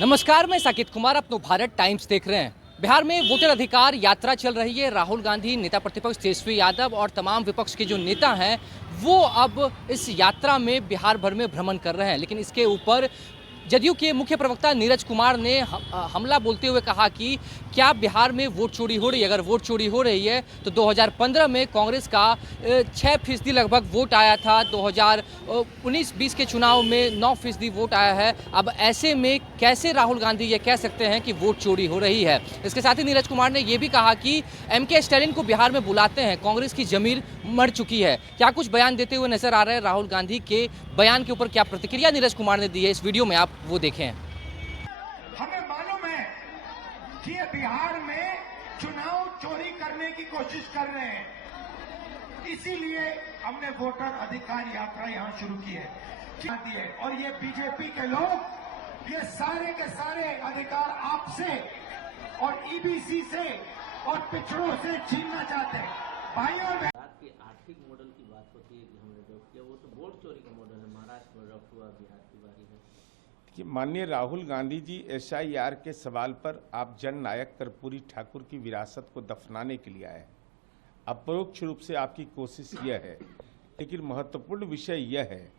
नमस्कार, मैं साकेत कुमार अपनो भारत टाइम्स देख रहे हैं। बिहार में वोटर अधिकार यात्रा चल रही है। राहुल गांधी, नेता प्रतिपक्ष तेजस्वी यादव और तमाम विपक्ष के जो नेता हैं वो अब इस यात्रा में बिहार भर में भ्रमण कर रहे हैं। लेकिन इसके ऊपर जदयू के मुख्य प्रवक्ता नीरज कुमार ने हमला बोलते हुए कहा कि क्या बिहार में वोट चोरी हो रही है। अगर वोट चोरी हो रही है तो 2015 में कांग्रेस का 6% लगभग वोट आया था, 2019-20 के चुनाव में 9% वोट आया है। अब ऐसे में कैसे राहुल गांधी ये कह सकते हैं कि वोट चोरी हो रही है। इसके साथ ही नीरज कुमार ने यह भी कहा कि एमके स्टालिन को बिहार में बुलाते हैं, कांग्रेस की जमीर मर चुकी है। क्या कुछ बयान देते हुए नजर आ रहे हैं राहुल गांधी के बयान के ऊपर क्या प्रतिक्रिया नीरज कुमार ने दी है, इस वीडियो में आप वो देखें। हमें मालूम है कि ये बिहार में चुनाव चोरी करने की कोशिश कर रहे हैं, इसीलिए हमने वोटर अधिकार यात्रा यहां शुरू की है। और ये बीजेपी के लोग ये सारे के सारे अधिकार आपसे और ईबीसी से और पिछड़ों से छीनना चाहते हैं। भाइयों और आर्थिक मॉडल की बात होती है कि हमने ड्राफ्ट किया, वो तो वोट चोरी का मॉडल है। महाराष्ट्र में ड्राफ्ट हुआ, बिहार की बारी है कि माननीय राहुल गांधी जी एसआईआर के सवाल पर आप जननायक कर्पूरी ठाकुर की विरासत को दफनाने के लिए आए हैं। अपरोक्ष रूप से आपकी कोशिश यह है, लेकिन महत्वपूर्ण विषय यह है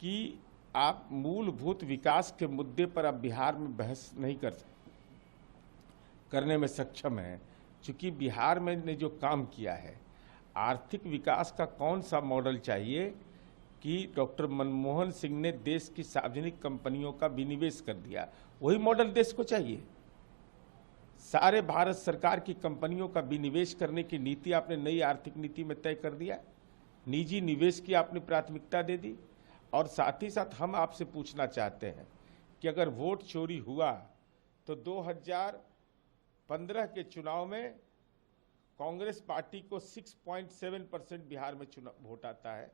कि आप मूलभूत विकास के मुद्दे पर अब बिहार में बहस नहीं करने में सक्षम हैं। चूंकि बिहार में ने जो काम किया है, आर्थिक विकास का कौन सा मॉडल चाहिए कि डॉक्टर मनमोहन सिंह ने देश की सार्वजनिक कंपनियों का विनिवेश कर दिया, वही मॉडल देश को चाहिए। सारे भारत सरकार की कंपनियों का विनिवेश करने की नीति आपने नई आर्थिक नीति में तय कर दिया, निजी निवेश की आपने प्राथमिकता दे दी। और साथ ही साथ हम आपसे पूछना चाहते हैं कि अगर वोट चोरी हुआ तो 2015 के चुनाव में कांग्रेस पार्टी को 6.7% बिहार में वोट आता है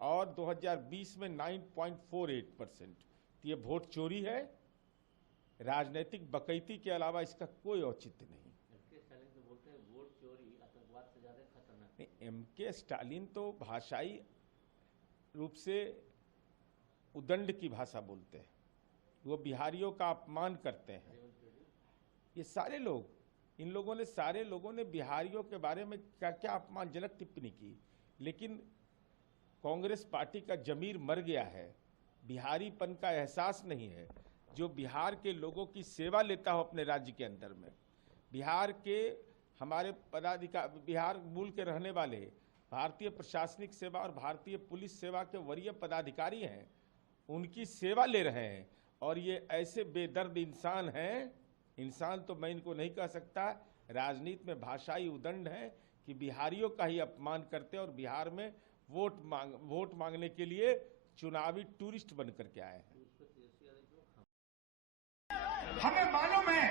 और 2020 में 9.48%। तो ये वोट चोरी है, राजनीतिक बकैती के अलावा इसका कोई औचित्य नहीं। एमके स्टालिन तो बोलते हैं वोट चोरी आतंकवाद से ज्यादा खतरनाक है। एमके स्टालिन तो भाषाई रूप से उदंड की भाषा बोलते हैं, वो बिहारियों का अपमान करते हैं। ये सारे लोग, इन लोगों ने, सारे लोगों ने बिहारियों के बारे में क्या क्या अपमानजनक टिप्पणी की। लेकिन कांग्रेस पार्टी का जमीर मर गया है, बिहारीपन का एहसास नहीं है। जो बिहार के लोगों की सेवा लेता हो अपने राज्य के अंदर में, बिहार के हमारे पदाधिकारी, बिहार मूल के रहने वाले भारतीय प्रशासनिक सेवा और भारतीय पुलिस सेवा के वरीय पदाधिकारी हैं, उनकी सेवा ले रहे हैं। और ये ऐसे बेदर्द इंसान हैं, इंसान तो मैं इनको नहीं कह सकता, राजनीति में भाषाई उदंड है कि बिहारियों का ही अपमान करते और बिहार में वोट मांगने के लिए चुनावी टूरिस्ट बन करके आए हैं। हमें मालूम है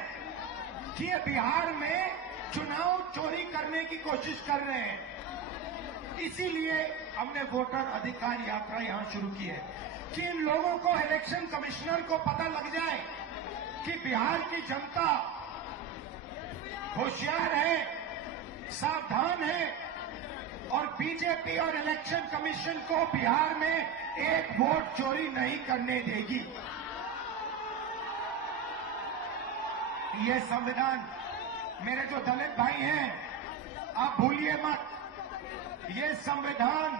कि ये बिहार में चुनाव चोरी करने की कोशिश कर रहे हैं, इसीलिए हमने वोटर अधिकार यात्रा यहां शुरू की है कि इन लोगों को, इलेक्शन कमिश्नर को पता लग जाए कि बिहार की जनता होशियार है, सावधान है और बीजेपी और इलेक्शन कमीशन को बिहार में एक वोट चोरी नहीं करने देगी। ये संविधान, मेरे जो दलित भाई हैं, आप भूलिए मत, ये संविधान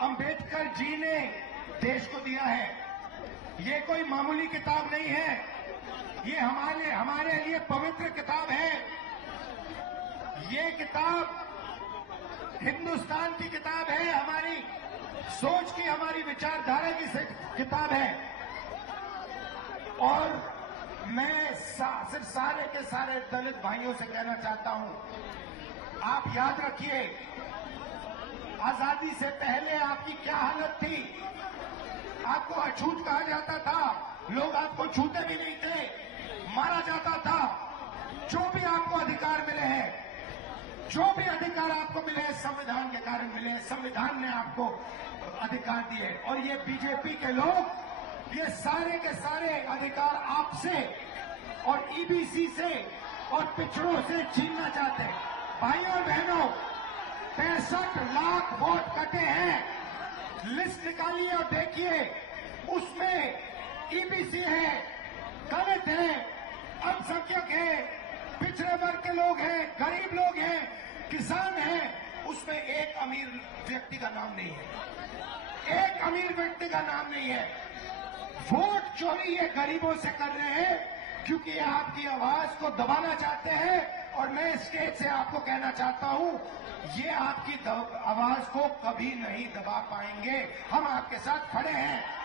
अंबेडकर जी ने देश को दिया है। ये कोई मामूली किताब नहीं है, ये हमारे लिए पवित्र किताब है। ये किताब हिंदुस्तान की किताब है, हमारी सोच की, हमारी विचारधारा की किताब है। और मैं सिर्फ सारे के सारे दलित भाइयों से कहना चाहता हूं, आप याद रखिए, आजादी से पहले आपकी क्या हालत थी। आपको अछूत कहा जाता था, लोग आपको छूते भी नहीं थे, मारा जाता था। जो भी आपको अधिकार मिले हैं, जो भी अधिकार आपको मिले हैं, संविधान के कारण मिले हैं, संविधान ने आपको अधिकार दिए। और ये बीजेपी के लोग ये सारे के सारे अधिकार आपसे और ईबीसी से और पिछड़ों से छीनना चाहते हैं। भाइयों और बहनों, 65 लाख वोट कटे हैं, लिस्ट निकालिए और देखिए, उसमें ईबीसी है, दलित हैं, अल्पसंख्यक हैं, पिछड़े वर्ग के लोग हैं, गरीब लोग हैं, किसान हैं, उसमें एक अमीर व्यक्ति का नाम नहीं है। एक अमीर व्यक्ति का नाम नहीं है। वोट चोरी ये गरीबों से कर रहे हैं क्योंकि ये आपकी आवाज को दबाना चाहते हैं। और मैं स्टेज से आपको कहना चाहता हूं, ये आपकी आवाज को कभी नहीं दबा पाएंगे। हम आपके साथ खड़े हैं।